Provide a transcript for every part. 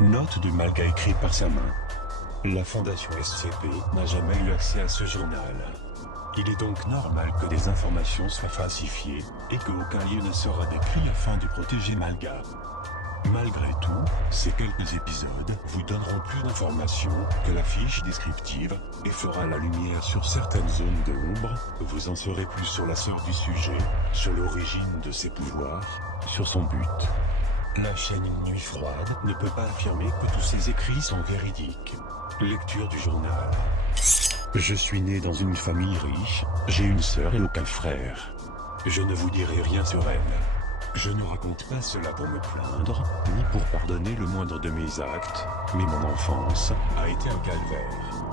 Note de Malga écrite par sa main. La Fondation SCP n'a jamais eu accès à ce journal. Il est donc normal que des informations soient falsifiées et qu'aucun lieu ne sera décrit afin de protéger Malga. Malgré tout, ces quelques épisodes vous donneront plus d'informations que la fiche descriptive et fera la lumière sur certaines zones d'ombre. Vous en saurez plus sur la sœur du sujet, sur l'origine de ses pouvoirs, sur son but. La chaîne Une Nuit Froide ne peut pas affirmer que tous ces écrits sont véridiques. Lecture du journal. Je suis né dans une famille riche, j'ai une sœur et aucun frère. Je ne vous dirai rien sur elle. Je ne raconte pas cela pour me plaindre, ni pour pardonner le moindre de mes actes, mais mon enfance a été un calvaire.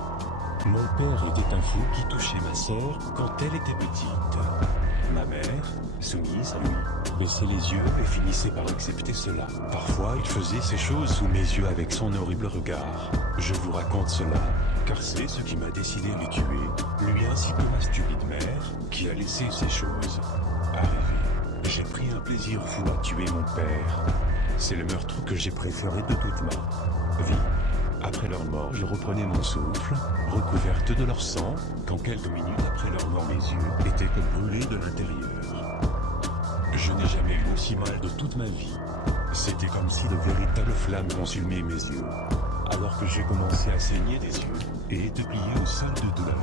Mon père était un fou qui touchait ma sœur quand elle était petite. Ma mère, soumise à lui, baissait les yeux et finissait par accepter cela. Parfois, il faisait ces choses sous mes yeux avec son horrible regard. Je vous raconte cela, car c'est ce qui m'a décidé à les tuer, lui ainsi que ma stupide mère, qui a laissé ces choses arriver. J'ai pris un plaisir fou à tuer mon père. C'est le meurtre que j'ai préféré de toute ma vie. Après leur mort, je reprenais mon souffle, recouverte de leur sang, quand quelques minutes après leur mort, mes yeux étaient comme brûlés de l'intérieur. Je n'ai jamais eu aussi mal de toute ma vie. C'était comme si de véritables flammes consumaient mes yeux. Alors que j'ai commencé à saigner des yeux et été plié au sol de douleur,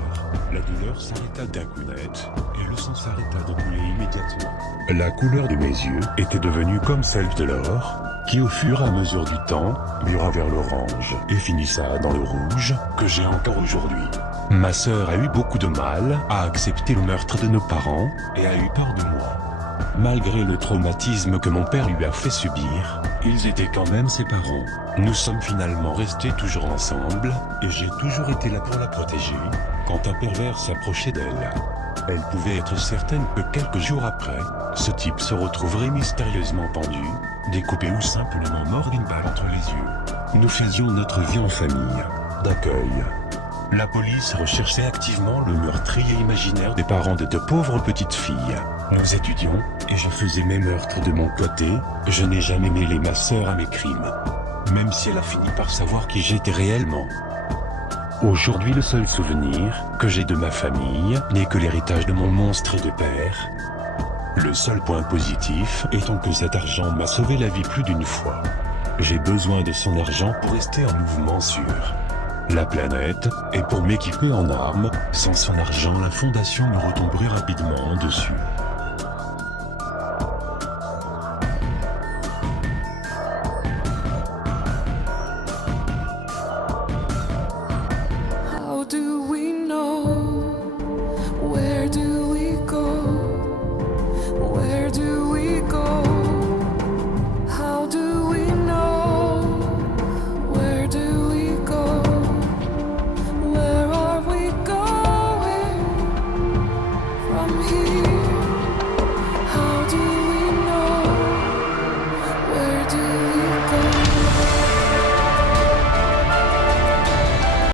la douleur s'arrêta d'un coup net et le sang s'arrêta de couler immédiatement. La couleur de mes yeux était devenue comme celle de l'or, qui au fur et à mesure du temps, mûra vers l'orange et finissa dans le rouge, que j'ai encore aujourd'hui. Ma sœur a eu beaucoup de mal à accepter le meurtre de nos parents et a eu peur de moi. Malgré le traumatisme que mon père lui a fait subir, ils étaient quand même ses parents. Nous sommes finalement restés toujours ensemble, et j'ai toujours été là pour la protéger, quand un pervers s'approchait d'elle. Elle pouvait être certaine que quelques jours après, ce type se retrouverait mystérieusement pendu, découpé ou simplement mort d'une balle entre les yeux. Nous faisions notre vie en famille, d'accueil. La police recherchait activement le meurtrier imaginaire des parents des deux pauvres petites filles. Nous étudions, et je faisais mes meurtres de mon côté. Je n'ai jamais mêlé ma sœur à mes crimes, même si elle a fini par savoir qui j'étais réellement. Aujourd'hui, le seul souvenir que j'ai de ma famille n'est que l'héritage de mon monstre de père. Le seul point positif étant que cet argent m'a sauvé la vie plus d'une fois. J'ai besoin de son argent pour rester en mouvement sur la planète, et pour m'équiper en armes. Sans son argent, la fondation me retomberait rapidement dessus.